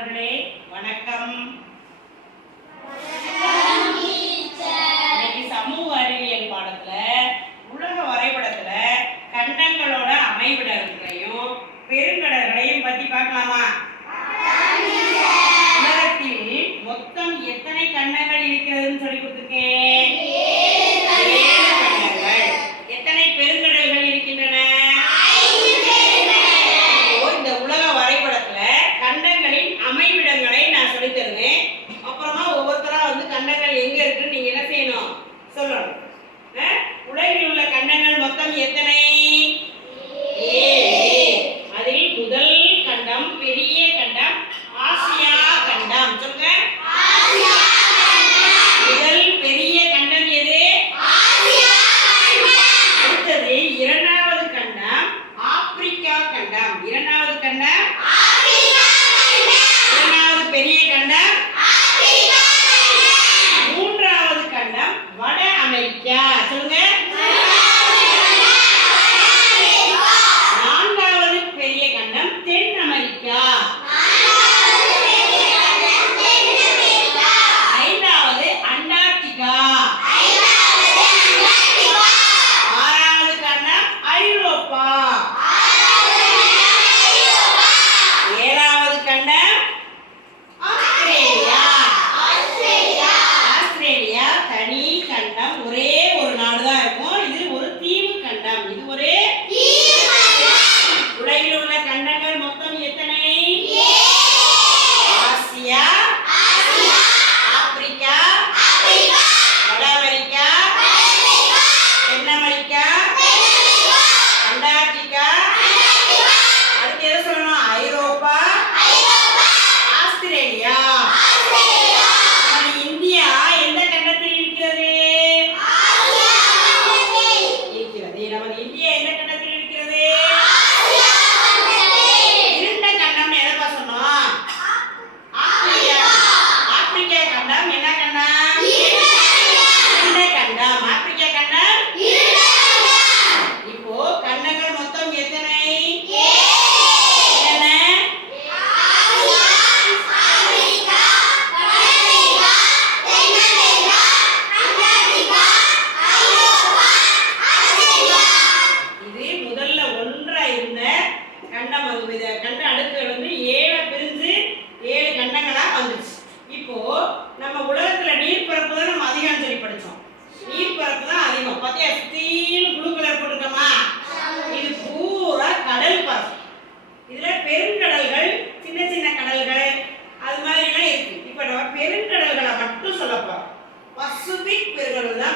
மாணவர்களே வணக்கம்.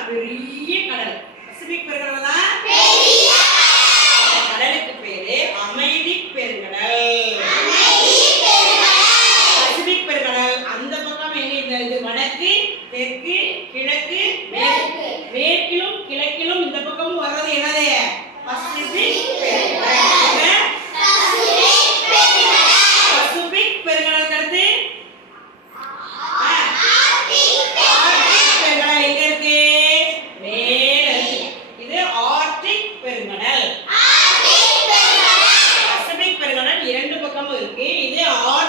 பெரிய கடல். பசிபிக் பெருங்கடலா இலக்கம் இருக்கு. இது ஆறு